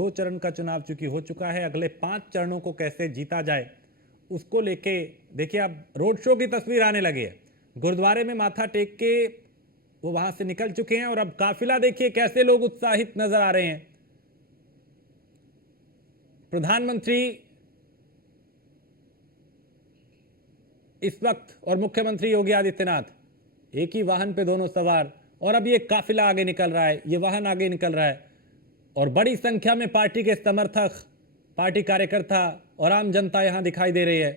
2 चरण का चुनाव चूंकि हो चुका है, अगले 5 चरणों को कैसे जीता जाए उसको लेके देखिए अब रोड शो की तस्वीर आने लगी है। गुरुद्वारे में माथा टेक के वो वहां से निकल चुके हैं और अब काफिला देखिए कैसे लोग उत्साहित नजर आ रहे हैं। प्रधानमंत्री इस वक्त और मुख्यमंत्री योगी आदित्यनाथ एक ही वाहन पे दोनों सवार, और अब ये काफिला आगे निकल रहा है, ये वाहन आगे निकल रहा है और बड़ी संख्या में पार्टी के समर्थक, पार्टी कार्यकर्ता और आम जनता यहां दिखाई दे रही है।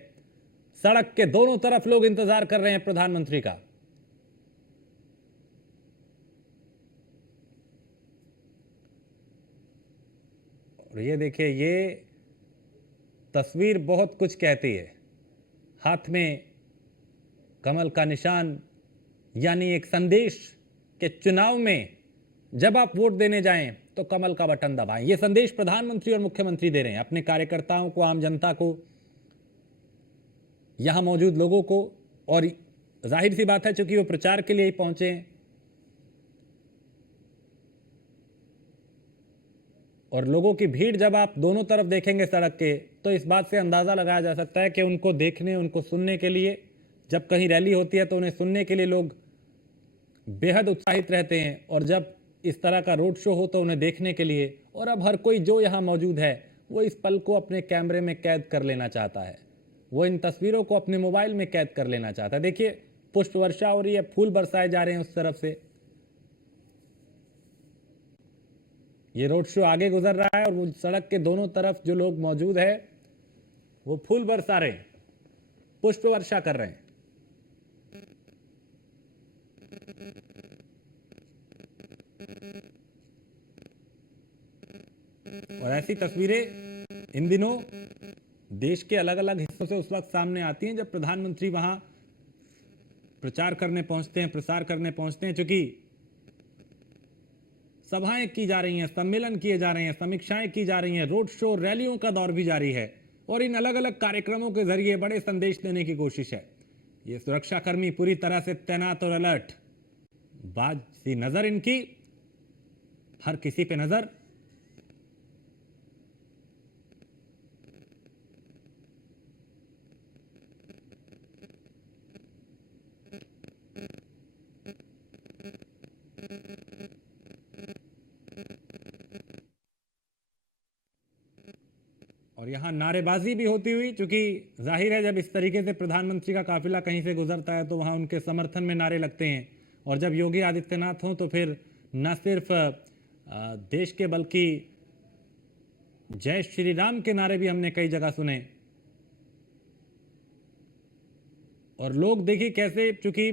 सड़क के दोनों तरफ लोग इंतजार कर रहे हैं प्रधानमंत्री का। और ये देखिए, ये तस्वीर बहुत कुछ कहती है। हाथ में कमल का निशान, यानी एक संदेश कि चुनाव में जब आप वोट देने जाएं तो कमल का बटन दबाएं। यह संदेश प्रधानमंत्री और मुख्यमंत्री दे रहे हैं अपने कार्यकर्ताओं को, आम जनता को, यहां मौजूद लोगों को। और जाहिर सी बात है चूंकि वो प्रचार के लिए ही पहुंचे हैं और लोगों की भीड़ जब आप दोनों तरफ देखेंगे सड़क के, तो इस बात से अंदाजा लगाया जा सकता है कि उनको देखने, उनको सुनने के लिए, जब कहीं रैली होती है तो उन्हें सुनने के लिए लोग बेहद उत्साहित रहते हैं, और जब इस तरह का रोड शो हो तो उन्हें देखने के लिए। और अब हर कोई जो यहां मौजूद है वो इस पल को अपने कैमरे में कैद कर लेना चाहता है, वो इन तस्वीरों को अपने मोबाइल में कैद कर लेना चाहता है। देखिए पुष्प वर्षा हो रही है, फूल बरसाए जा रहे हैं उस तरफ से। ये रोड शो आगे गुजर रहा है और वो सड़क के दोनों तरफ जो लोग मौजूद है वो फूल बरसा रहे हैं, पुष्प वर्षा कर रहे हैं। और ऐसी तस्वीरें इन दिनों देश के अलग अलग हिस्सों से उस वक्त सामने आती हैं जब प्रधानमंत्री वहां प्रचार करने पहुंचते हैं, प्रसार करने पहुंचते हैं। चूंकि सभाएं की जा रही हैं, सम्मेलन किए जा रहे हैं, समीक्षाएं की जा रही हैं, रोड शो, रैलियों का दौर भी जारी है और इन अलग अलग कार्यक्रमों के जरिए बड़े संदेश देने की कोशिश है। ये सुरक्षाकर्मी पूरी तरह से तैनात और अलर्ट, बाज सी नजर इनकी, हर किसी पे नजर। और यहां नारेबाजी भी होती हुई, क्योंकि जाहिर है जब इस तरीके से प्रधानमंत्री का काफिला कहीं से गुजरता है तो वहां उनके समर्थन में नारे लगते हैं। और जब योगी आदित्यनाथ हों तो फिर न सिर्फ देश के बल्कि जय श्री राम के नारे भी हमने कई जगह सुने। और लोग देखिए कैसे, चूंकि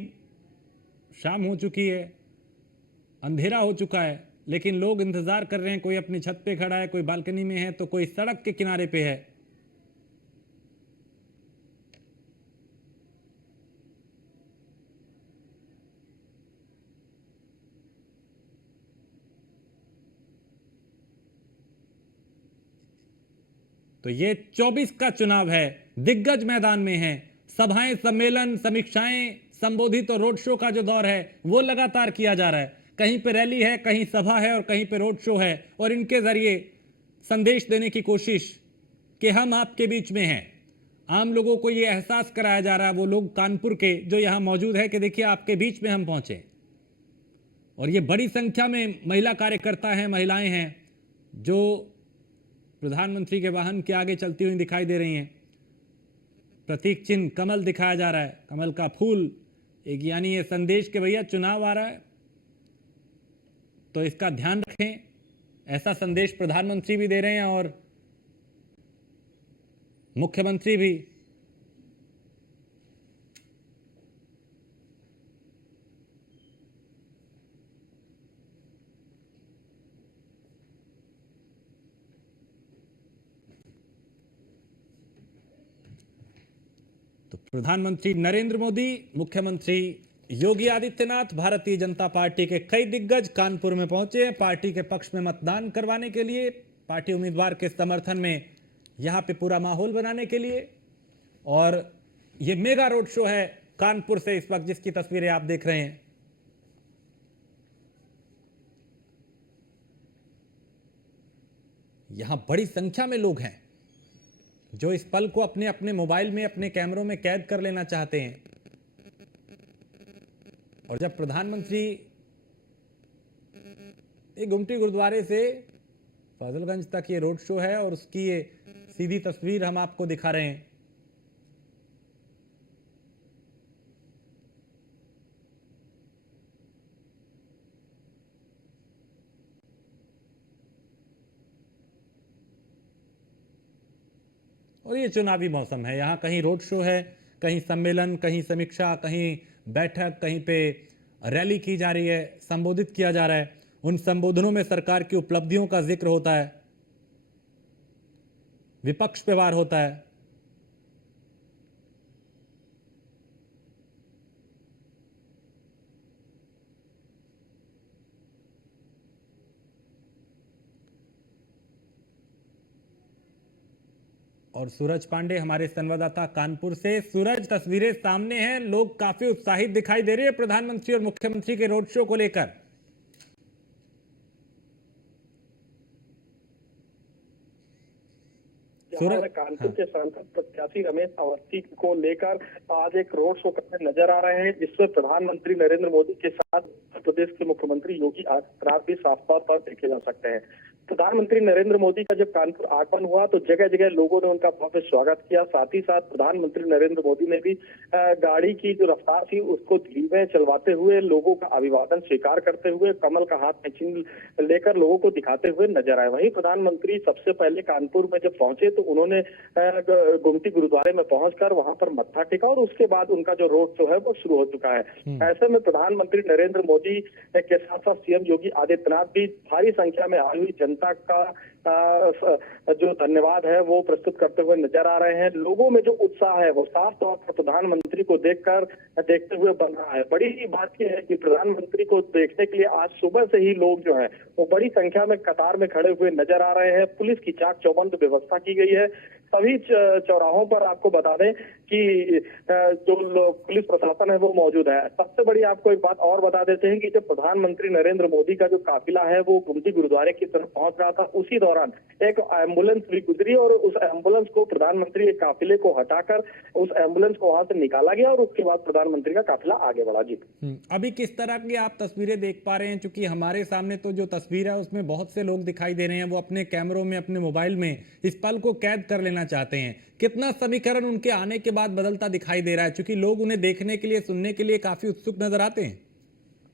शाम हो चुकी है, अंधेरा हो चुका है, लेकिन लोग इंतजार कर रहे हैं। कोई अपनी छत पे खड़ा है, कोई बालकनी में है, तो कोई सड़क के किनारे पे है। तो ये 24 का चुनाव है, दिग्गज मैदान में है। सभाएं, सम्मेलन, समीक्षाएं, संबोधित और रोड शो का जो दौर है वो लगातार किया जा रहा है। कहीं पे रैली है, कहीं सभा है और कहीं पे रोड शो है, और इनके जरिए संदेश देने की कोशिश कि हम आपके बीच में हैं। आम लोगों को यह एहसास कराया जा रहा है, वो लोग कानपुर के जो यहां मौजूद है, कि देखिए आपके बीच में हम पहुंचे। और ये बड़ी संख्या में महिला कार्यकर्ता हैं, महिलाएं हैं जो प्रधानमंत्री के वाहन के आगे चलती हुई दिखाई दे रही हैं। प्रतीक चिन्ह कमल दिखाया जा रहा है, कमल का फूल, एक यानी ये संदेश कि भैया चुनाव आ रहा है तो इसका ध्यान रखें। ऐसा संदेश प्रधानमंत्री भी दे रहे हैं और मुख्यमंत्री भी। तो प्रधानमंत्री नरेंद्र मोदी, मुख्यमंत्री योगी आदित्यनाथ, भारतीय जनता पार्टी के कई दिग्गज कानपुर में पहुंचे हैं पार्टी के पक्ष में मतदान करवाने के लिए, पार्टी उम्मीदवार के समर्थन में यहां पे पूरा माहौल बनाने के लिए। और ये मेगा रोड शो है कानपुर से इस वक्त, जिसकी तस्वीरें आप देख रहे हैं। यहां बड़ी संख्या में लोग हैं जो इस पल को अपने अपने मोबाइल में, अपने कैमरों में कैद कर लेना चाहते हैं। और जब प्रधानमंत्री ये गुमटी गुरुद्वारे से फजलगंज तक ये रोड शो है और उसकी ये सीधी तस्वीर हम आपको दिखा रहे हैं। और ये चुनावी मौसम है, यहाँ कहीं रोड शो है, कहीं सम्मेलन, कहीं समीक्षा, कहीं बैठक, कहीं पे रैली की जा रही है, संबोधित किया जा रहा है। उन संबोधनों में सरकार की उपलब्धियों का जिक्र होता है, विपक्ष पे वार होता है। और सूरज पांडे हमारे संवाददाता कानपुर से। सूरज, तस्वीरें सामने हैं, लोग काफी उत्साहित दिखाई दे रहे हैं प्रधानमंत्री और मुख्यमंत्री के रोड शो को लेकर। सूरज, कानपुर के सांसद प्रत्याशी रमेश अवस्थी को लेकर आज एक रोड शो करते नजर आ रहे हैं, जिसमें प्रधानमंत्री नरेंद्र मोदी के साथ प्रदेश के मुख्यमंत्री योगी आदित्यनाथ भी साफ तौर पर देखे जा सकते हैं। प्रधानमंत्री नरेंद्र मोदी का जब कानपुर आगमन हुआ तो जगह जगह लोगों ने उनका भव्य स्वागत किया। साथ ही साथ प्रधानमंत्री नरेंद्र मोदी ने भी गाड़ी की जो रफ्तार थी उसको धीमे चलवाते हुए लोगों का अभिवादन स्वीकार करते हुए कमल का हाथ में चिन्ह लेकर लोगों को दिखाते हुए नजर आए। वहीं प्रधानमंत्री सबसे पहले कानपुर में जब पहुंचे तो उन्होंने गुमटी गुरुद्वारे में पहुंचकर वहां पर मत्था टेका और उसके बाद उनका जो रोड शो है वो शुरू हो चुका है। ऐसे में प्रधानमंत्री नरेंद्र मोदी के साथ साथ सीएम योगी आदित्यनाथ भी भारी संख्या में आई हुई जनता का जो धन्यवाद है वो प्रस्तुत करते हुए नजर आ रहे हैं। लोगों में जो उत्साह है वो साफ तौर पर प्रधानमंत्री को देखते हुए बन रहा है। बड़ी ही बात यह है कि प्रधानमंत्री को देखने के लिए आज सुबह से ही लोग जो है वो बड़ी संख्या में कतार में खड़े हुए नजर आ रहे हैं। पुलिस की चाक चौबंद व्यवस्था की गई है। सभी चौराहों पर आपको बता दें कि जो पुलिस प्रशासन है वो मौजूद है। सबसे बड़ी आपको एक बात और बता देते हैं कि जब प्रधानमंत्री नरेंद्र मोदी का जो काफिला है वो गुमटी गुरुद्वारे की तरफ पहुंच रहा था, उसी दौरान एक एम्बुलेंस भी गुजरी और उस एम्बुलेंस को प्रधानमंत्री के काफिले को हटाकर उस एम्बुलेंस को वहां से निकाला गया और उसके बाद प्रधानमंत्री का काफिला आगे बढ़ा। जी, अभी किस तरह की आप तस्वीरें देख पा रहे हैं? क्योंकि हमारे सामने तो जो तस्वीर है उसमें बहुत से लोग दिखाई दे रहे हैं, वो अपने कैमरों में, अपने मोबाइल में इस पल को कैद कर लेना चाहते हैं। कितना समीकरण उनके आने के बाद बदलता दिखाई दे रहा है, क्योंकि लोग उन्हें देखने के लिए, सुनने के लिए काफी उत्सुक नजर आते हैं।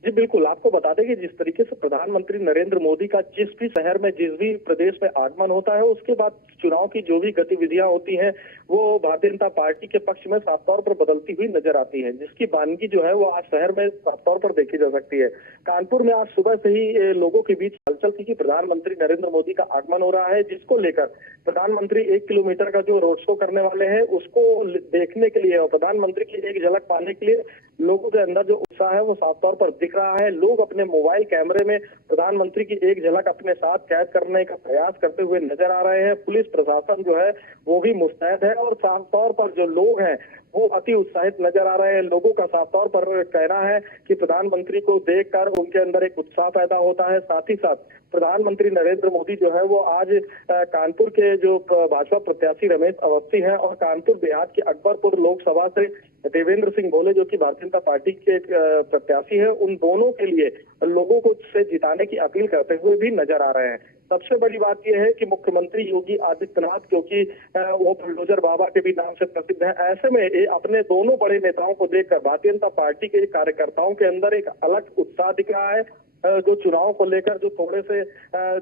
जी बिल्कुल, आपको बता दें कि जिस तरीके से प्रधानमंत्री नरेंद्र मोदी का जिस भी शहर में, जिस भी प्रदेश में आगमन होता है, उसके बाद चुनाव की जो भी गतिविधियां होती हैं वो भारतीय जनता पार्टी के पक्ष में साफ तौर पर बदलती हुई नजर आती है, जिसकी वानगी जो है वो आज शहर में साफ तौर पर देखी जा सकती है। कानपुर में आज सुबह से ही लोगों के बीच हलचल थी कि प्रधानमंत्री नरेंद्र मोदी का आगमन हो रहा है, जिसको लेकर प्रधानमंत्री 1 किलोमीटर का जो रोड शो करने वाले हैं उसको देखने के लिए और प्रधानमंत्री की एक झलक पाने के लिए लोगों के अंदर जो उत्साह है वो साफ तौर पर दिख रहा है। लोग अपने मोबाइल कैमरे में प्रधानमंत्री की एक झलक अपने साथ कैद करने का प्रयास करते हुए नजर आ रहे हैं। पुलिस प्रशासन जो है वो भी मुस्तैद है और साफ तौर पर जो लोग हैं वो अति उत्साहित नजर आ रहे हैं। लोगों का साफ तौर पर कहना है कि प्रधानमंत्री को देखकर उनके अंदर एक उत्साह पैदा होता है। साथ ही साथ प्रधानमंत्री नरेंद्र मोदी जो है वो आज कानपुर के जो भाजपा प्रत्याशी रमेश अवस्थी हैं और कानपुर देहात के अकबरपुर लोकसभा से देवेंद्र सिंह भोले जो कि भारतीय जनता पार्टी के प्रत्याशी है, उन दोनों के लिए लोगों को से जिताने की अपील करते हुए भी नजर आ रहे हैं। सबसे बड़ी बात यह है कि मुख्यमंत्री योगी आदित्यनाथ, क्योंकि वो बुलडोजर बाबा के भी नाम से प्रसिद्ध है, ऐसे में अपने दोनों बड़े नेताओं को देखकर भारतीय जनता पार्टी के कार्यकर्ताओं के अंदर एक अलग उत्साह दिख रहा है। जो चुनाव को लेकर जो थोड़े से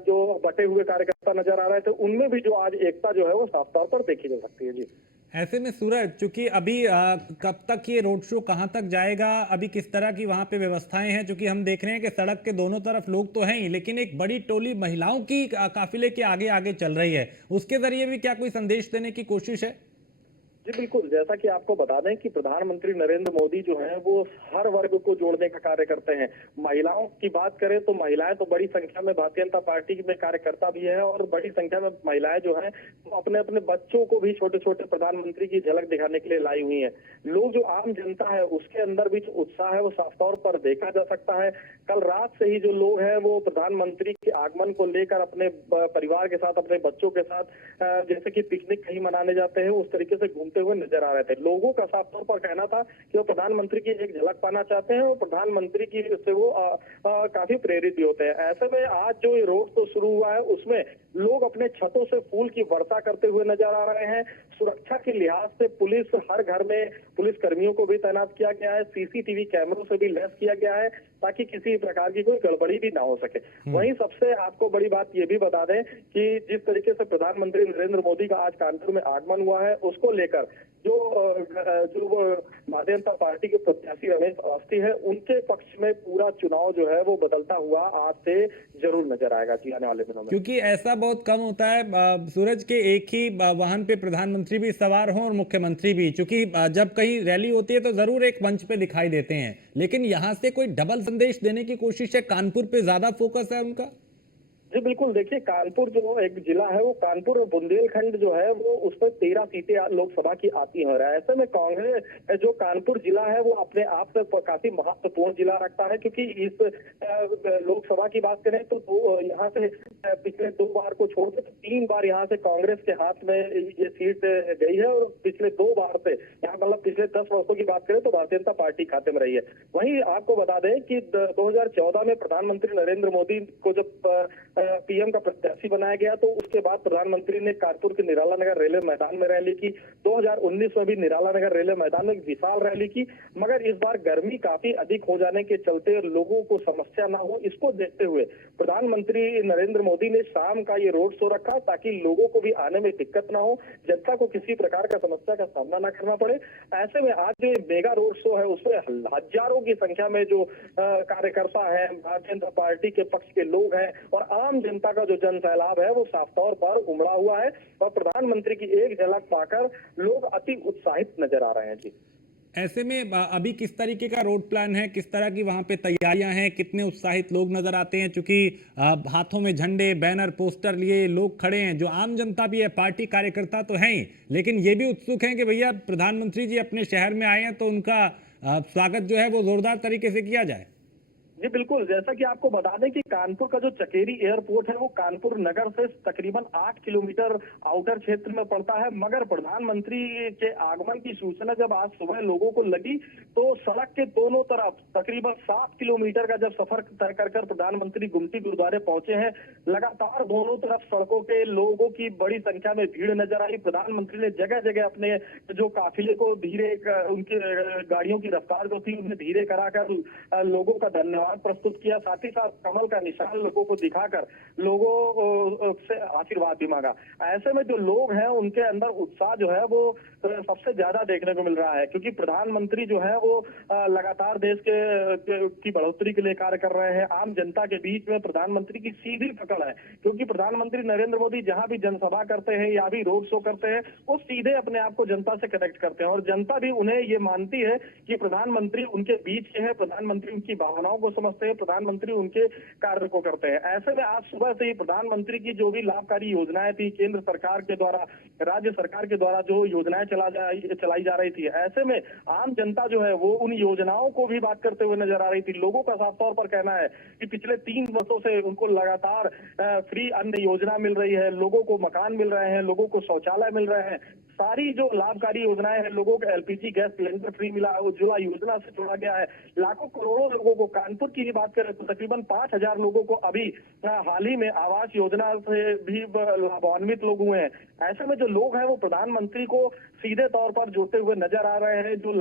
जो बटे हुए कार्यकर्ता नजर आ रहे थे, उनमें भी जो आज एकता जो है वो साफ तौर पर देखी जा सकती है। जी, ऐसे में सूरज, चूंकि अभी कब तक ये रोड शो कहां तक जाएगा, अभी किस तरह की वहां पे व्यवस्थाएं हैं? क्योंकि हम देख रहे हैं कि सड़क के दोनों तरफ लोग तो हैं ही, लेकिन एक बड़ी टोली महिलाओं की काफिले के आगे आगे चल रही है, उसके जरिए भी क्या कोई संदेश देने की कोशिश है? जी बिल्कुल, जैसा कि आपको बता दें कि प्रधानमंत्री नरेंद्र मोदी जो हैं वो हर वर्ग को जोड़ने का कार्य करते हैं। महिलाओं की बात करें तो महिलाएं तो बड़ी संख्या में भारतीय जनता पार्टी में कार्यकर्ता भी है, और बड़ी संख्या में महिलाएं जो हैं वो अपने अपने बच्चों को भी छोटे छोटे प्रधानमंत्री की झलक दिखाने के लिए लाई हुई हैं। लोग जो आम जनता है उसके अंदर भी जो उत्साह है वो साफ तौर पर देखा जा सकता है। कल रात से ही जो लोग हैं वो प्रधानमंत्री के आगमन को लेकर अपने परिवार के साथ, अपने बच्चों के साथ जैसे कि पिकनिक कहीं मनाने जाते हैं उस तरीके से घूमते हुए नजर आ रहे थे। लोगों का साफ तौर पर कहना था कि वो प्रधानमंत्री की एक झलक पाना चाहते हैं, और प्रधानमंत्री की से वो काफी प्रेरित भी होते हैं। ऐसे में आज जो ये रोड शो शुरू हुआ है उसमें लोग अपने छतों से फूल की वर्षा करते हुए नजर आ रहे हैं। सुरक्षा के लिहाज से पुलिस, हर घर में पुलिस कर्मियों को भी तैनात किया गया है, सीसीटीवी कैमरों से भी लैस किया गया है ताकि किसी प्रकार की कोई गड़बड़ी भी ना हो सके। वहीं सबसे आपको बड़ी बात ये भी बता दें कि जिस तरीके से प्रधानमंत्री नरेंद्र मोदी का आज कानपुर में आगमन हुआ है उसको लेकर जो भारतीय जनता पार्टी के प्रत्याशी रमेश अवस्थी है उनके पक्ष में पूरा चुनाव जो है वो बदलता हुआ आज से जरूर नजर आएगा जी आने वाले दिनों में। क्योंकि ऐसा बहुत कम होता है सूरज के एक ही वाहन पे प्रधानमंत्री भी सवार हों और मुख्यमंत्री भी, क्योंकि जब कहीं रैली होती है तो जरूर एक मंच पे दिखाई देते हैं, लेकिन यहां से कोई डबल संदेश देने की कोशिश है, कानपुर पे ज्यादा फोकस है उनका। जी बिल्कुल, देखिए कानपुर जो एक जिला है वो कानपुर और बुंदेलखंड जो है वो उसमें 13 सीटें लोकसभा की आती हैं। ऐसे में कांग्रेस जो कानपुर जिला है वो अपने आप से काफी महत्वपूर्ण जिला रखता है, क्योंकि इस लोकसभा की बात करें तो यहाँ से पिछले 2 बार को छोड़ के 3 बार यहाँ से कांग्रेस के हाथ में ये सीट गई है, और पिछले 2 बार से यहाँ मतलब पिछले 10 वर्षों की बात करें तो भारतीय जनता पार्टी खाते में रही है। वहीं आपको बता दें कि 2014 में प्रधानमंत्री नरेंद्र मोदी को जब पीएम का प्रत्याशी बनाया गया तो उसके बाद प्रधानमंत्री ने कानपुर के निराला नगर रेलवे मैदान में रैली की। 2019 में भी निराला नगर रेलवे मैदान में एक विशाल रैली की, मगर इस बार गर्मी काफी अधिक हो जाने के चलते लोगों को समस्या ना हो इसको देखते हुए प्रधानमंत्री नरेंद्र मोदी ने शाम का ये रोड शो रखा ताकि लोगों को भी आने में दिक्कत ना हो, जनता को किसी प्रकार का समस्या का सामना ना करना पड़े। ऐसे में आज जो मेगा रोड शो है उसमें हजारों की संख्या में जो कार्यकर्ता है, भारतीय जनता पार्टी के पक्ष के लोग हैं और आम जनता का जो जन सैलाब है वो साफ तौर पर उमड़ा हुआ है, और प्रधानमंत्री की एक झलक पाकर लोग अति उत्साहित नजर आ रहे हैं जी। ऐसे में अभी किस तरीके का रोड प्लान है, किस तरह की वहां पे तैयारियां हैं, कितने उत्साहित लोग नजर आते हैं? क्योंकि हाथों में झंडे, बैनर, पोस्टर लिए लोग खड़े हैं, जो आम जनता भी है, पार्टी कार्यकर्ता तो हैं ही, लेकिन ये भी उत्सुक हैं कि भैया प्रधानमंत्री जी अपने शहर में आए हैं तो उनका स्वागत जो है वो जोरदार तरीके से किया जाए। जी बिल्कुल, जैसा कि आपको बता दें कि कानपुर का जो चकेरी एयरपोर्ट है वो कानपुर नगर से तकरीबन 8 किलोमीटर आउटर क्षेत्र में पड़ता है, मगर प्रधानमंत्री के आगमन की सूचना जब आज सुबह लोगों को लगी तो सड़क के दोनों तरफ तकरीबन 7 किलोमीटर का जब सफर तय कर प्रधानमंत्री गुमती गुरुद्वारे पहुंचे हैं, लगातार दोनों तरफ सड़कों के लोगों की बड़ी संख्या में भीड़ नजर आई। प्रधानमंत्री ने जगह जगह अपने जो काफिले को धीरे, उनकी गाड़ियों की रफ्तार जो थी उन्हें धीरे कराकर लोगों का धन्यवाद प्रस्तुत किया, साथ ही साथ कमल का निशान लोगों को दिखाकर लोगों से आशीर्वाद भी मांगा। ऐसे में जो लोग हैं उनके अंदर उत्साह जो है वो सबसे ज्यादा देखने को मिल रहा है, क्योंकि प्रधानमंत्री जो है वो लगातार देश की बढ़ोतरी के लिए कार्य कर रहे हैं। आम जनता के बीच में प्रधानमंत्री की सीधी पकड़ है, क्योंकि प्रधानमंत्री नरेंद्र मोदी जहां भी जनसभा करते हैं या भी रोड शो करते हैं वो सीधे अपने आप को जनता से कनेक्ट करते हैं, और जनता भी उन्हें ये मानती है कि प्रधानमंत्री उनके बीच के हैं, प्रधानमंत्री उनकी भावनाओं को समझते हैं, प्रधानमंत्री उनके कार्य को करते हैं। ऐसे में आज सुबह से ही प्रधानमंत्री की जो भी लाभकारी योजनाएं थी केंद्र सरकार के द्वारा, राज्य सरकार के द्वारा जो योजनाएं चलाई जा रही थी, ऐसे में आम जनता जो है वो उन योजनाओं को भी बात करते हुए नजर आ रही थी। लोगों का साफ तौर पर कहना है कि पिछले 3 वर्षों से उनको लगातार फ्री अन्न योजना मिल रही है, लोगों को मकान मिल रहे हैं, लोगों को शौचालय मिल रहे हैं, सारी जो लाभकारी योजनाएं हैं, लोगों को एलपीजी गैस सिलेंडर फ्री मिला, उज्ज्वला योजना से जोड़ा गया है, लाखों करोड़ों लोगों को, कानपुर की ही बात करें तो तकरीबन 5000 लोगों को अभी हाल ही में आवास योजना से भी लाभान्वित लोग हुए हैं। ऐसे में जो लोग हैं वो प्रधानमंत्री को सीधे तौर पर जोड़ते हुए नजर आ रहे हैं। जो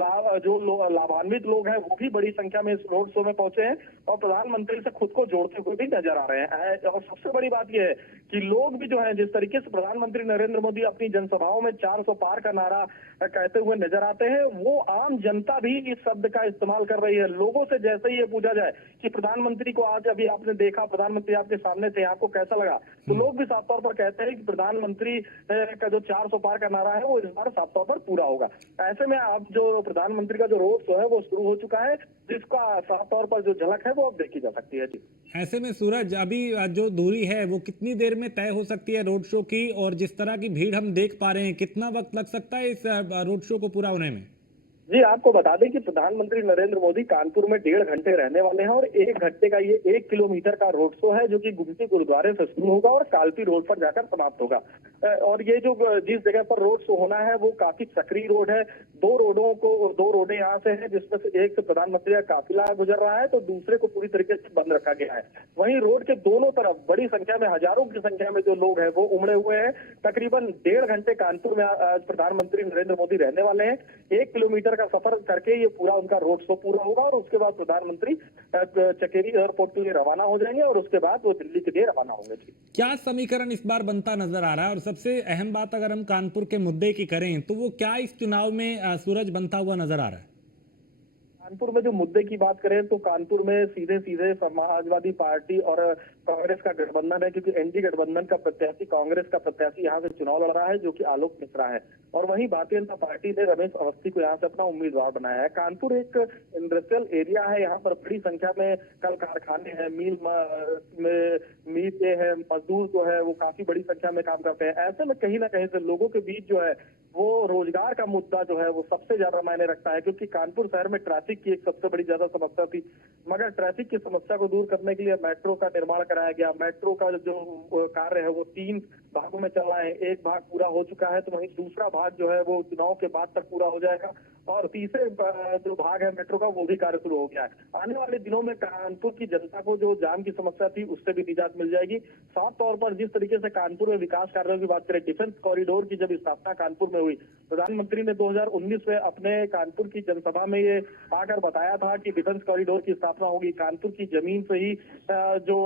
लाभान्वित लोग हैं वो भी बड़ी संख्या में इस रोड शो में पहुंचे हैं और प्रधानमंत्री से खुद को जोड़ते हुए भी नजर आ रहे हैं। और सबसे बड़ी बात यह है कि लोग भी जो है, जिस तरीके से प्रधानमंत्री नरेंद्र मोदी अपनी जनसभाओं में 4 400 पार का नारा कहते हुए नजर आते हैं। वो आम जनता भी इस शब्द का इस्तेमाल कर रही है। लोगों से जैसे ही ये पूछा जाए कि प्रधानमंत्री को आज अभी आपने देखा, प्रधानमंत्री आपके सामने थे, आपको कैसा लगा, तो लोग भी साफ तौर पर कहते हैं कि प्रधानमंत्री का जो 400 पार का नारा है वो इस बार साफ तौर पर पूरा होगा। ऐसे में अब जो प्रधानमंत्री का जो रोड शो है वो शुरू हो चुका है, जिसका साफ तौर पर जो झलक है वो अब देखी जा सकती है। जी, ऐसे में सूरज, अभी जो दूरी है वो कितनी देर में तय हो सकती है रोड शो की, और जिस तरह की भीड़ हम देख पा रहे हैं, कितना वक्त लग सकता है इस रोड शो को पूरा होने में? जी, आपको बता दें कि प्रधानमंत्री नरेंद्र मोदी कानपुर में 1.5 घंटे रहने वाले हैं और 1 घंटे का ये 1 किलोमीटर का रोड शो है, जो कि गुमती गुरुद्वारे से शुरू होगा और कालपी रोड पर जाकर समाप्त होगा। और ये जो जिस जगह पर रोड शो होना है वो काफी सक्रिय रोड है। दो रोडें यहाँ से हैं, जिसमें से एक से प्रधानमंत्री का काफिला गुजर रहा है तो दूसरे को पूरी तरीके से बंद रखा गया है। वहीं रोड के दोनों तरफ बड़ी संख्या में, हजारों की संख्या में जो लोग हैं वो उमड़े हुए हैं। तकरीबन 1.5 घंटे कानपुर में आज प्रधानमंत्री नरेंद्र मोदी रहने वाले हैं। 1 किलोमीटर का सफर करके ये पूरा उनका रोड शो पूरा होगा और उसके बाद प्रधानमंत्री चकेरी एयरपोर्ट के लिए रवाना हो जाएंगे और उसके बाद वो दिल्ली के लिए रवाना होंगे। क्या समीकरण इस बार बनता नजर आ रहा है, और सबसे अहम बात अगर हम कानपुर के मुद्दे की करें तो वो क्या इस चुनाव में सूरज बनता हुआ नजर आ रहा है? कानपुर में जो मुद्दे की बात करें तो कानपुर में सीधे सीधे समाजवादी पार्टी और कांग्रेस का गठबंधन है, क्योंकि एनडी गठबंधन का प्रत्याशी, कांग्रेस का प्रत्याशी यहाँ से चुनाव लड़ रहा है, जो कि आलोक मिश्रा है। और वहीं भारतीय जनता पार्टी ने रमेश अवस्थी को यहाँ से अपना उम्मीदवार बनाया है। कानपुर एक इंडस्ट्रियल एरिया है, यहाँ पर बड़ी संख्या में कल कारखाने हैं, मील है, मजदूर जो है वो काफी बड़ी संख्या में काम करते हैं। ऐसे में कहीं ना कहीं से लोगों के बीच जो है वो रोजगार का मुद्दा जो है वो सबसे ज्यादा मायने रखता है, क्योंकि कानपुर शहर में ट्रैफिक की एक सबसे बड़ी ज्यादा समस्या थी। मगर ट्रैफिक की समस्या को दूर करने के लिए मेट्रो का निर्माण कराया गया। मेट्रो का जो कार्य है वो 3 भागों में चल रहा है। एक भाग पूरा हो चुका है, तो वहीं दूसरा भाग जो है वो चुनाव के बाद तक पूरा हो जाएगा और तीसरे जो भाग है मेट्रो का वो भी कार्य शुरू हो गया है। आने वाले दिनों में कानपुर की जनता को जो जाम की समस्या थी उससे भी निजात मिल जाएगी। साफ तौर पर जिस तरीके से कानपुर में विकास कार्यों की बात करें, डिफेंस कॉरिडोर की जब स्थापना कानपुर में हुई, प्रधानमंत्री ने 2019 में अपने कानपुर की जनसभा में ये आकर बताया था कि डिफेंस कॉरिडोर की स्थापना होगी। कानपुर की जमीन से ही जो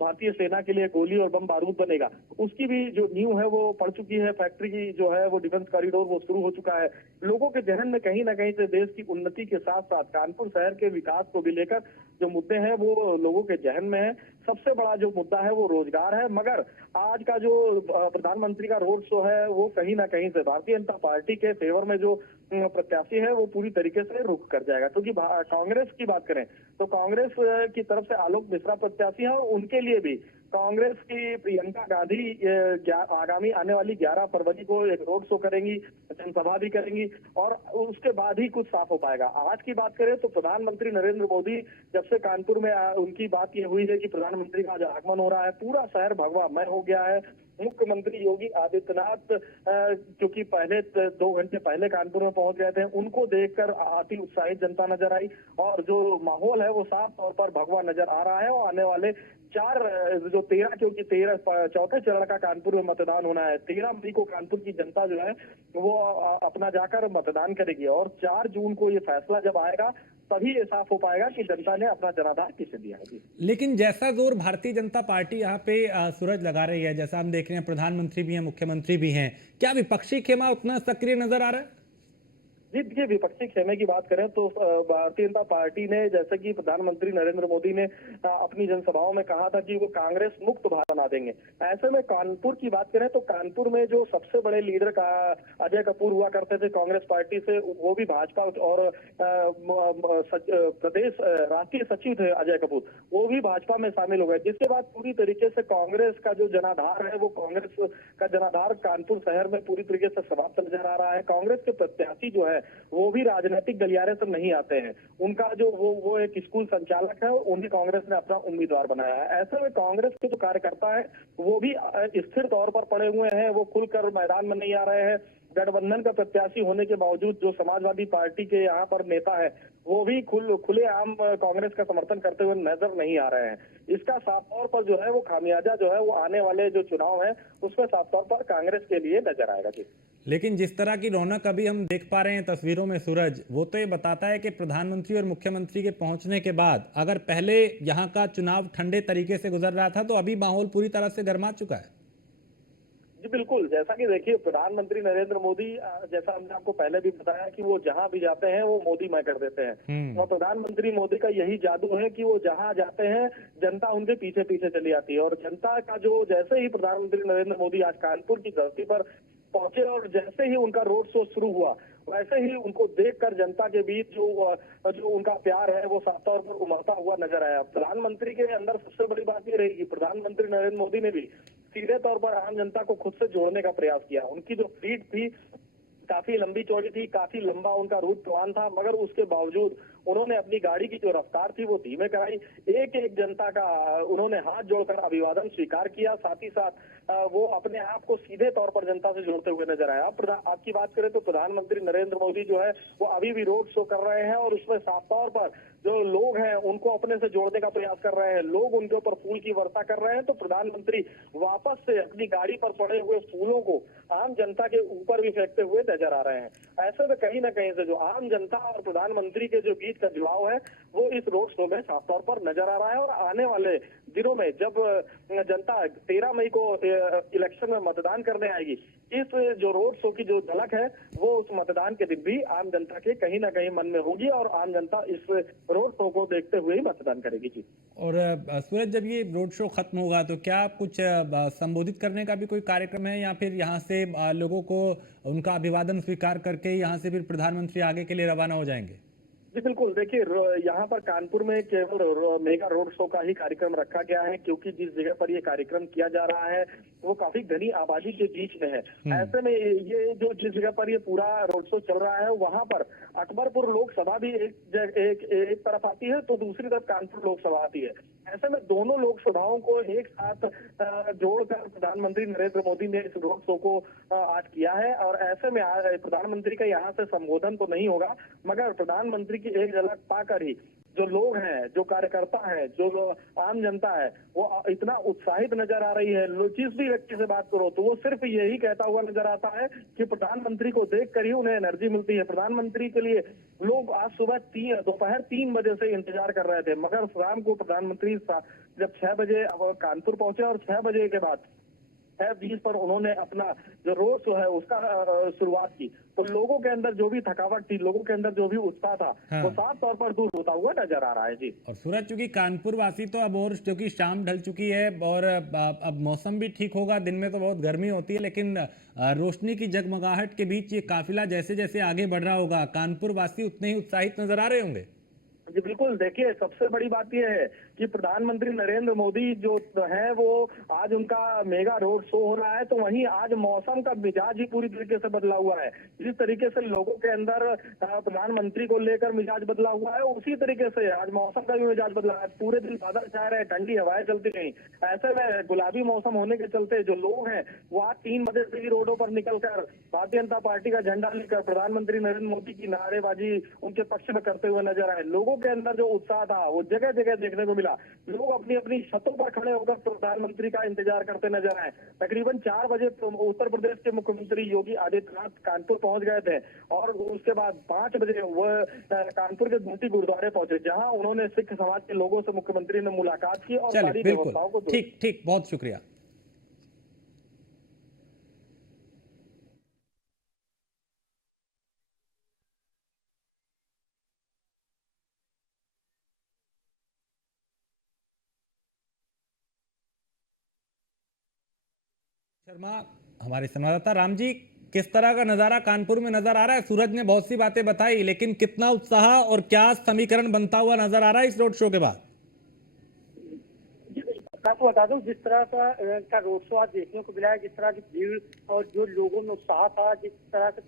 भारतीय सेना के लिए गोली और बम बारूद बनेगा, उसकी भी जो नींव है वो पड़ चुकी है। फैक्ट्री की जो है वो डिफेंस कॉरिडोर वो शुरू हो चुका है। लोगों के जहन में कहीं ना कहीं से देश की उन्नति के साथ साथ कानपुर शहर के विकास को भी लेकर जो मुद्दे हैं वो लोगों के जहन में है। सबसे बड़ा जो मुद्दा है वो रोजगार है। मगर आज का जो प्रधानमंत्री का रोड शो है वो कहीं ना कहीं से भारतीय जनता पार्टी के फेवर में जो प्रत्याशी है वो पूरी तरीके से रुख कर जाएगा। क्योंकि कांग्रेस की बात करें तो कांग्रेस की तरफ से आलोक मिश्रा प्रत्याशी है और उनके लिए भी कांग्रेस की प्रियंका गांधी आगामी आने वाली 11 फरवरी को एक रोड शो करेंगी, जनसभा भी करेंगी और उसके बाद ही कुछ साफ हो पाएगा। आज की बात करें तो प्रधानमंत्री नरेंद्र मोदी जब से कानपुर में उनकी बात ये हुई है कि प्रधानमंत्री का आज आगमन हो रहा है, पूरा शहर भगवामय हो गया है। मुख्यमंत्री योगी आदित्यनाथ जो कि पहले 2 घंटे पहले कानपुर में पहुंच गए थे, उनको देखकर अति उत्साहित जनता नजर आई और जो माहौल है वो साफ तौर पर भगवा नजर आ रहा है। और आने वाले 13 क्योंकि 4थे चरण का कानपुर में मतदान होना है, 13 मई को कानपुर की जनता जो है वो अपना जाकर मतदान करेगी और 4 जून को ये फैसला जब आएगा तभी ये साफ हो पाएगा कि जनता ने अपना जनाधार किसे दिया है। लेकिन जैसा जोर भारतीय जनता पार्टी यहाँ पे सूरज लगा रही है, जैसा हम देख रहे हैं प्रधानमंत्री भी हैं, मुख्यमंत्री भी हैं, क्या विपक्षी खेमा उतना सक्रिय नजर आ रहा है? जी देखिए, विपक्षी खेमे की बात करें तो भारतीय जनता पार्टी ने, जैसे कि प्रधानमंत्री नरेंद्र मोदी ने अपनी जनसभाओं में कहा था कि वो कांग्रेस मुक्त भारत बना देंगे। ऐसे में कानपुर की बात करें तो कानपुर में जो सबसे बड़े लीडर का अजय कपूर हुआ करते थे कांग्रेस पार्टी से, वो भी भाजपा और प्रदेश राष्ट्रीय सचिव थे अजय कपूर, वो भी भाजपा में शामिल हो गए। जिसके बाद पूरी तरीके से कांग्रेस का जो जनाधार है वो कांग्रेस का जनाधार कानपुर शहर में पूरी तरीके से समाप्त नजर आ रहा है। कांग्रेस के प्रत्याशी जो है वो भी राजनीतिक गलियारे से नहीं आते हैं। उनका जो वो एक स्कूल संचालक है, उन्हें कांग्रेस ने अपना उम्मीदवार बनाया है। ऐसे में कांग्रेस के जो कार्यकर्ता है वो भी स्थिर तौर पर पड़े हुए हैं, वो खुलकर मैदान में नहीं आ रहे हैं। गठबंधन का प्रत्याशी होने के बावजूद जो समाजवादी पार्टी के यहाँ पर नेता है वो भी खुले आम कांग्रेस का समर्थन करते हुए नजर नहीं आ रहे हैं। इसका साफ तौर पर जो है वो खामियाजा जो है वो आने वाले जो चुनाव है उसमें साफ तौर पर कांग्रेस के लिए नजर आएगा। जी, लेकिन जिस तरह की रौनक अभी हम देख पा रहे हैं तस्वीरों में सूरज, वो तो ये बताता है कि प्रधानमंत्री और मुख्यमंत्री के पहुंचने के बाद अगर पहले यहाँ का चुनाव ठंडे तरीके से गुजर रहा था तो अभी माहौल पूरी तरह से गर्मा चुका है। जी बिल्कुल, जैसा कि देखिए प्रधानमंत्री नरेंद्र मोदी जैसा हमने आपको पहले भी बताया कि वो जहां भी जाते हैं वो मोदी मैं कर देते हैं। और प्रधानमंत्री मोदी का यही जादू है कि वो जहां जाते हैं जनता उनके पीछे पीछे चली आती है। और जनता का जो जैसे ही प्रधानमंत्री नरेंद्र मोदी आज कानपुर की धरती पर पहुंचे और जैसे ही उनका रोड शो शुरू हुआ, वैसे ही उनको देखकर जनता के बीच जो उनका प्यार है वो साफ तौर पर उमड़ता हुआ नजर आया। प्रधानमंत्री के अंदर सबसे बड़ी बात ये रही कि प्रधानमंत्री नरेंद्र मोदी ने भी सीधे तौर पर आम जनता को खुद से जोड़ने का प्रयास किया। उनकी जो फील्ड थी काफी लंबी चौड़ी थी, काफी लंबा उनका रूट प्लान था, मगर उसके बावजूद उन्होंने अपनी गाड़ी की जो रफ्तार थी वो धीमे कराई। एक एक जनता का उन्होंने हाथ जोड़कर अभिवादन स्वीकार किया, साथ ही साथ वो अपने आप को सीधे तौर पर जनता से जोड़ते हुए नजर आया। आपकी बात करें तो प्रधानमंत्री नरेंद्र मोदी जो है वो अभी भी रोड शो कर रहे हैं और उसमें साफ तौर पर जो लोग हैं उनको अपने से जोड़ने का प्रयास कर रहे हैं, लोग उनके ऊपर फूल की वर्षा कर रहे हैं। तो प्रधानमंत्री वापस से अपनी गाड़ी पर पड़े हुए फूलों को आम जनता के ऊपर भी फेंकते हुए नजर आ रहे हैं। ऐसे में कहीं ना कहीं से जो आम जनता और प्रधानमंत्री के जो बीच का जुड़ाव है वो इस रोड शो में साफ तौर पर नजर आ रहा है। और आने वाले दिनों में जब जनता 13 मई को इलेक्शन में मतदान करने आएगी, इस जो रोड शो की जो झलक है वो उस मतदान के दिन भी आम जनता के कहीं ना कहीं मन में होगी और आम जनता इस रोड शो को देखते हुए ही मतदान करेगी जी। और सूरज, जब ये रोड शो खत्म होगा तो क्या कुछ संबोधित करने का भी कोई कार्यक्रम है, या फिर यहाँ से लोगों को उनका अभिवादन स्वीकार करके यहाँ से फिर प्रधानमंत्री आगे के लिए रवाना हो जाएंगे? जी बिल्कुल, देखिए यहाँ पर कानपुर में केवल मेगा रोड शो का ही कार्यक्रम रखा गया है, क्योंकि जिस जगह पर ये कार्यक्रम किया जा रहा है वो काफी घनी आबादी के बीच में है। ऐसे में ये जो जिस जगह पर ये पूरा रोड शो चल रहा है वहां पर अकबरपुर लोकसभा भी एक तरफ आती है तो दूसरी तरफ कानपुर लोकसभा आती है। ऐसे में दोनों लोकसभाओं को एक साथ जोड़कर प्रधानमंत्री नरेंद्र मोदी ने इस रोड शो को आज किया है। और ऐसे में प्रधानमंत्री का यहाँ से संबोधन तो नहीं होगा, मगर प्रधानमंत्री की एक झलक पाकर ही जो लोग हैं, जो कार्यकर्ता हैं, जो आम जनता है वो इतना उत्साहित नजर आ रही है। जिस भी व्यक्ति से बात करो तो वो सिर्फ यही कहता हुआ नजर आता है कि प्रधानमंत्री को देखकर ही उन्हें एनर्जी मिलती है। प्रधानमंत्री के लिए लोग आज सुबह दोपहर 3 बजे से इंतजार कर रहे थे, मगर शाम को प्रधानमंत्री जब 6 बजे कानपुर पहुंचे और 6 बजे के बाद 6:20 पर उन्होंने अपना जो रोड शो है उसका शुरुआत की, तो लोगों के अंदर जो भी थकावट थी, लोगों के अंदर जो भी उत्साह था वो साफ तौर पर दूर होता हुआ नजर आ रहा है जी। और सूरज, चूंकि कानपुर वासी तो अब, और क्योंकि शाम ढल चुकी है और अब मौसम भी ठीक होगा, दिन में तो बहुत गर्मी होती है, लेकिन रोशनी की जगमगाहट के बीच ये काफिला जैसे जैसे आगे बढ़ रहा होगा, कानपुर वासी उतने ही उत्साहित नजर आ रहे होंगे। जी बिल्कुल, देखिए सबसे बड़ी बात यह है कि प्रधानमंत्री नरेंद्र मोदी जो है वो आज उनका मेगा रोड शो हो रहा है, तो वहीं आज मौसम का मिजाज ही पूरी तरीके से बदला हुआ है। जिस तरीके से लोगों के अंदर प्रधानमंत्री को लेकर मिजाज बदला हुआ है, उसी तरीके से आज मौसम का भी मिजाज बदला है। पूरे दिन बादल छाए रहे, ठंडी हवाएं चलती रही। ऐसे में गुलाबी मौसम होने के चलते जो लोग हैं वो आज 3 बजे से ही रोडों पर निकलकर भारतीय जनता पार्टी का झंडा लेकर प्रधानमंत्री नरेंद्र मोदी की नारेबाजी उनके पक्ष में करते हुए नजर आए। लोगों के अंदर जो उत्साह था वो जगह जगह देखने को मिला। लोग अपनी अपनी छतों पर खड़े होकर प्रधानमंत्री का इंतजार करते नजर आए। तकरीबन 4 बजे उत्तर प्रदेश के मुख्यमंत्री योगी आदित्यनाथ कानपुर पहुंच गए थे और उसके बाद 5 बजे वह कानपुर के गुमटी गुरुद्वारे पहुंचे, जहां उन्होंने सिख समाज के लोगों से मुख्यमंत्री ने मुलाकात की और सारी व्यवस्थाओं को ठीक ठीक, बहुत शुक्रिया। शर्मा, हमारे संवाददाता राम जी, किस तरह का नजारा कानपुर में नजर आ रहा है? सूरज ने बहुत सी बातें बताई, लेकिन कितना उत्साह और क्या समीकरण बनता हुआ नजर आ रहा है इस रोड शो के बाद? मैं आपको बता दूं, जिस तरह का रोड शो आज देखने को मिला है, जिस तरह की भीड़ और जो लोगों में उत्साह था, जिस तरह से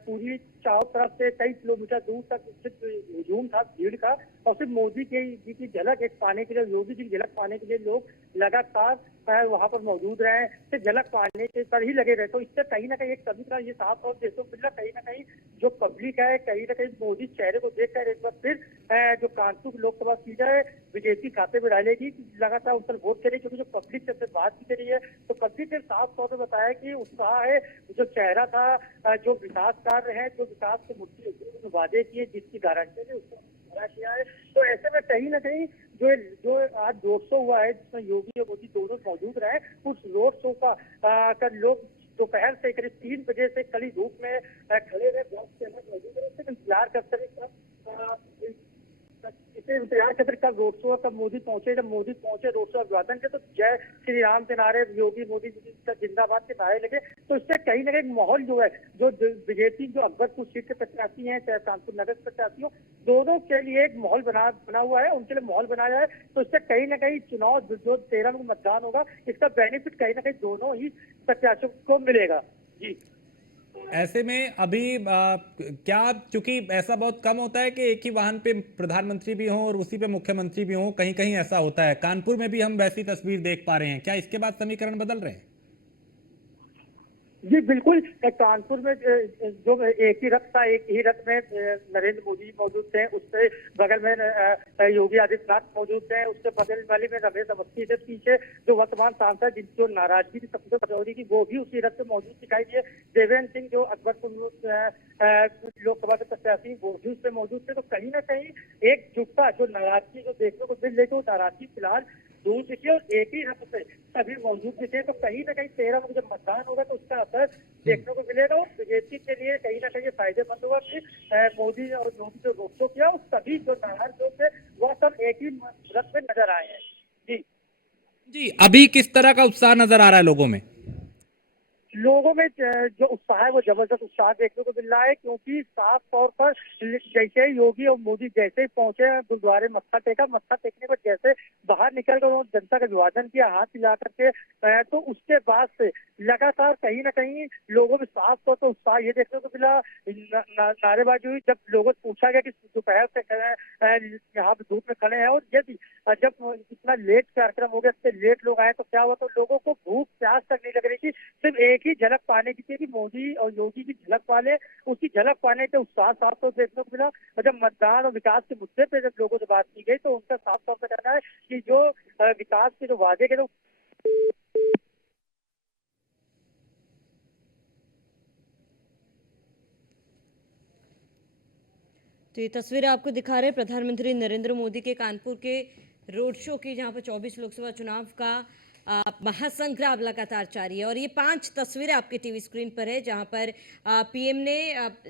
पूरी चारों तरफ से कई किलोमीटर दूर तक सिर्फ हुजूम था भीड़ का, और सिर्फ मोदी जी की झलक एक पाने के लिए, योगी जी की झलक पाने के लिए लोग लगातार वहां पर मौजूद रहे, सिर्फ झलक पाने के पर ही लगे रहे। तो इससे कहीं ना कहीं एक कभी का ये साफ और देखो मिल रहा, कहीं ना कहीं जो पब्लिक है कहीं ना कहीं मोदी चेहरे को देखकर एक बार फिर जो कानपुर लोकसभा सीट है बीजेपी खाते में डालेगी, लगातार उस पर वोट करेगी। क्योंकि जो पब्लिक से बात की करी है तो पब्लिक ने साफ तौर पर बताया कि उत्साह है, जो चेहरा था, जो विकास कार्य है, जो विकास के मुद्दे वादे किए, जिसकी गारंटी है, खड़ा किया है। तो ऐसे में कहीं ना कहीं जो जो आज रोड शो हुआ है जिसमें योगी और मोदी दोनों मौजूद रहे, उस रोड शो का लोग दोपहर से करीब 3 बजे से कड़ी धूप में खड़े रहे, बहुत से लोग मौजूद रहे, सिर्फ इंतजार करते रहे इसे इंतजार करते रहे कब रोड शो, कब मोदी पहुंचे। जब मोदी पहुंचे रोड शो अभिवादन के, तो जय श्री राम के नारे, योगी मोदी जिंदाबाद के नारे लगे। तो इससे कहीं ना कहीं माहौल जो है, जो बीजेपी जो अकबरपुर सीट के प्रत्याशी हैं चाहे कानपुर नगर के प्रत्याशी हो, दोनों के लिए एक माहौल बना हुआ है, उनके लिए माहौल बनाया है। तो इससे कहीं ना कहीं चुनाव जो 13 में मतदान होगा, इसका बेनिफिट कहीं ना कहीं दोनों ही प्रत्याशियों को मिलेगा। जी, ऐसे में अभी क्या, चूंकि ऐसा बहुत कम होता है कि एक ही वाहन पे प्रधानमंत्री भी हों और उसी पे मुख्यमंत्री भी हों, कहीं कहीं ऐसा होता है, कानपुर में भी हम वैसी तस्वीर देख पा रहे हैं, क्या इसके बाद समीकरण बदल रहे हैं? जी बिल्कुल। कानपुर में जो एक ही रथ था, एक ही रथ में नरेंद्र मोदी मौजूद थे, उससे बगल में योगी आदित्यनाथ मौजूद थे, उसके बगल वाली में रमेश अवस्थी थे, पीछे जो वर्तमान सांसद जिनकी जो नाराजगी थी सबसे पचौरी की, वो भी उसी रथ में मौजूद दिखाई दिए। देवेंद्र सिंह जो अकबरपुर लोकसभा के प्रत्याशी, वो भी उसमें मौजूद थे। तो कहीं ना कहीं एकजुटता, जो नाराजगी जो देखने को मिल रही थी, वो नाराजगी फिलहाल दूर दिखी और एक ही रथ पे सभी मौजूद दिखे। तो कहीं ना कहीं 13 में जब मतदान होगा तो उसका असर देखने को मिलेगा और बीजेपी के लिए कहीं ना कहीं फायदेमंद होगा कि मोदी और योगी जो रोड शो किया, सभी जो नाराज लोग थे वह सब एक ही रथ में नजर आए हैं। जी जी, अभी किस तरह का उत्साह नजर आ रहा है लोगों में? लोगों में जो उत्साह है वो जबरदस्त उत्साह देखने को मिल रहा है, क्योंकि साफ तौर पर जैसे ही योगी और मोदी जैसे ही पहुंचे गुरुद्वारे, मत्था टेका, मत्था टेकने पर जैसे बाहर निकल कर उन्होंने जनता का अभिवादन किया हाथ मिला करके, तो उसके बाद से लगातार कहीं ना कहीं लोगों में साफ तौर पर उत्साह ये देखने को मिला। नारेबाजी हुई, जब लोगों से पूछा गया कि दोपहर से खड़े यहाँ पे धूप में खड़े हैं, और यदि जब इतना लेट कार्यक्रम हो गया, इतने लेट लोग आए तो क्या हुआ, तो लोगों को भूख प्यास तक नहीं लग रही थी, सिर्फ एक ही झलक पाने की थी कि मोदी और योगी की झलक पाले। उसकी झलक पाने के उत्साह साफ तौर देखने को मिला। और जब मतदान और विकास के मुद्दे पे जब लोगों से बात की गई, तो उनका साफ तौर पर कहना है कि जो विकास के जो वादे के, तो ये तस्वीर आपको दिखा रहे हैं प्रधानमंत्री नरेंद्र मोदी के कानपुर के रोड शो की, जहां पर 24 लोकसभा चुनाव का महासंग्राम लगातार जारी है। और ये 5 तस्वीरें आपके टीवी स्क्रीन पर है, जहां पर पीएम ने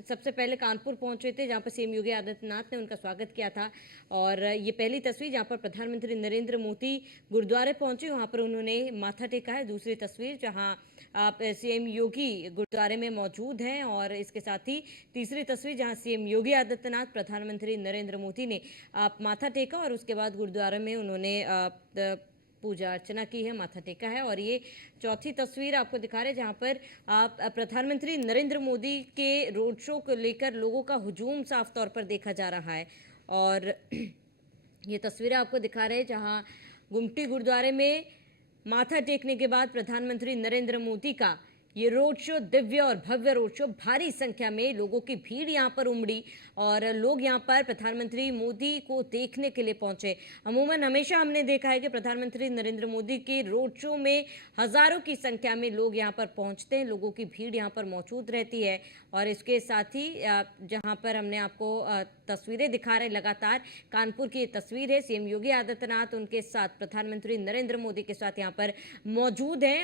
सबसे पहले कानपुर पहुंचे थे, जहां पर सीएम योगी आदित्यनाथ ने उनका स्वागत किया था। और ये पहली तस्वीर जहां पर प्रधानमंत्री नरेंद्र मोदी गुरुद्वारे पहुंचे, वहां पर उन्होंने माथा टेका है। दूसरी तस्वीर जहां सीएम योगी गुरुद्वारे में मौजूद हैं, और इसके साथ ही तीसरी तस्वीर जहां सीएम योगी आदित्यनाथ प्रधानमंत्री नरेंद्र मोदी ने माथा टेका और उसके बाद गुरुद्वारे में उन्होंने पूजा अर्चना की है, माथा टेका है। और ये चौथी तस्वीर आपको दिखा रहे हैं, जहां पर प्रधानमंत्री नरेंद्र मोदी के रोड शो को लेकर लोगों का हुजूम साफ तौर पर देखा जा रहा है। और ये तस्वीरें आपको दिखा रहे हैं जहां गुमटी गुरुद्वारे में माथा टेकने के बाद प्रधानमंत्री नरेंद्र मोदी का ये रोड शो, दिव्य और भव्य रोड शो, भारी संख्या में लोगों की भीड़ यहां पर उमड़ी और लोग यहां पर प्रधानमंत्री मोदी को देखने के लिए पहुंचे। अमूमन हमेशा हमने देखा है कि प्रधानमंत्री नरेंद्र मोदी के रोड शो में हजारों की संख्या में लोग यहां पर पहुंचते हैं, लोगों की भीड़ यहां पर मौजूद रहती है। और इसके साथ ही जहां पर हमने आपको तस्वीरें दिखा रहे लगातार, कानपुर की ये तस्वीर है, सीएम योगी आदित्यनाथ उनके साथ प्रधानमंत्री नरेंद्र मोदी के साथ यहाँ पर मौजूद हैं।